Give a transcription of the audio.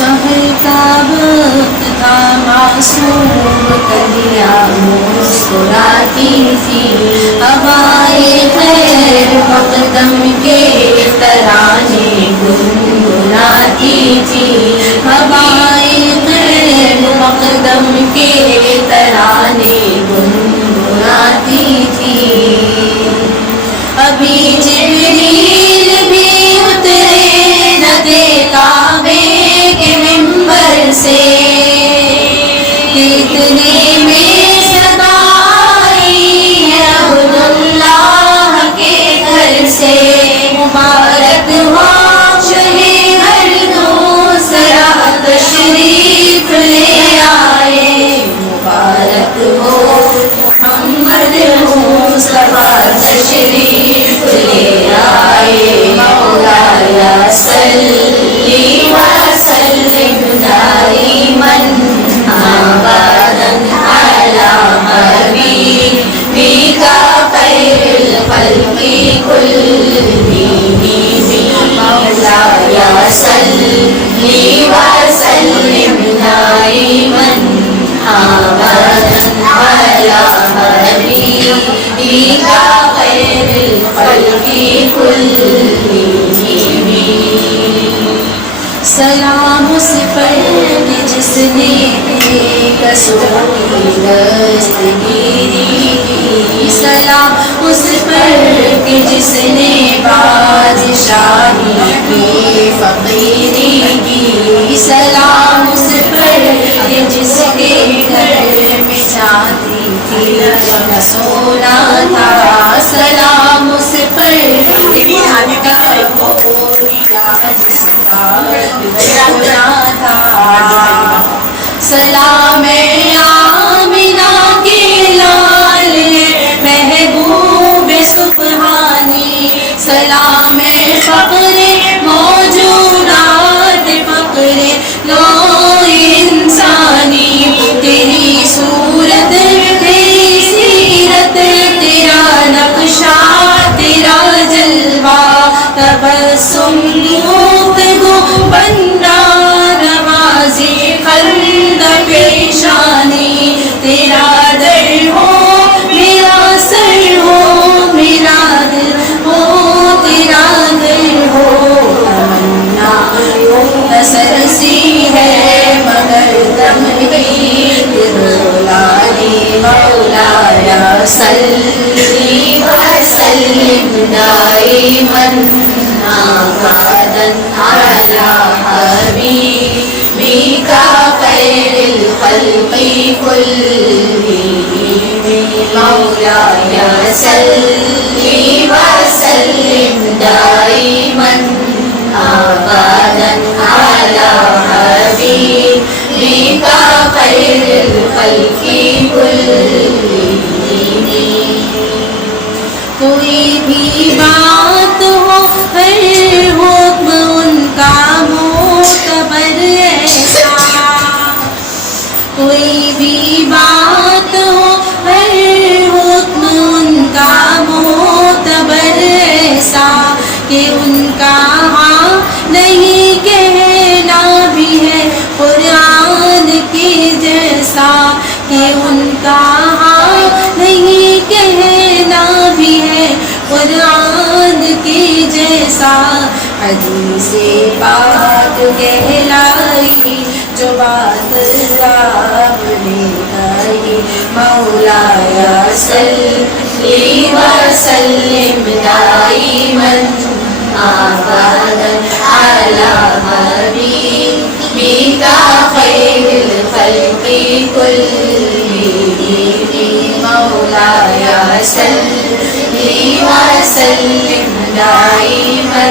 سحر کا وقت تھا معصوم کلیاں مسکراتی تھی ہوائیں خیر مقدم کے ترانے گنگناتی تھی ہوائیں خیر مقدم کے ترانے گنگناتی تھی ابھی جبریل بھی اترے نہ تھے کعبے کے منبر سے کتنے میں صدا آئی ہے عبداللہ کے گھر سے مبارک ہو شہے ہر دوسرا تشریف لے آئے مبارک ہو محمد مصطفیٰ تشریف لے آئے مولایا صلی وسلم دائما ابدا علی حبیبک خیر الخلق کلہم مولایا صلی وسلم دائما ابدا علی حبیبک خیر الخلق کلہم سلام اس پر کہ جس نے قصور کی دستگیری کی سلام اس پر کہ جس نے بادشاہی کی فقیری کی سلام اس پر کہ جس کے گھر میں چاندی تھی نہ سونا تھا سلام اس پر کہ سلام آمنہ کے لال محبوب سبحانی سلام فقر موجودات فقر نو انسانی تیری صورت تیری سیرت تیرا نقشہ تیرا جلوہ تبسم گفتگو بندہ نوازی خلد پیشانی تیرا در ہو میرا سر ہو میرا دل ہو تیرا دل ہو تمنا مختصر سی ہے مگر دم کی دلانی مولایا صلی وسلم دائما ابدا علی حبیبک خیر الخلق کلہم مولایا صلی وسلم دائما ابدا علی حبیبک خیر الخلق کلہم کوئی بھی بات ہو ہر حکم ان کا معتبر ایسا کوئی بھی بات ہو ہر حکم ان کا معتبر ایسا کہ ان کا ہاں نہیں کہنا بھی ہے قرآن کے جیسا کہ ان کا ہاں نہیں کہنا بھی ہے قرآن کے جیسا حدیث پاک کہلائی جو بات آپ نے کہی مولایا صلی وسلم دائما ابدا علی حبیبک خیر الخلق کلہم مولایا صلی وسلم دائما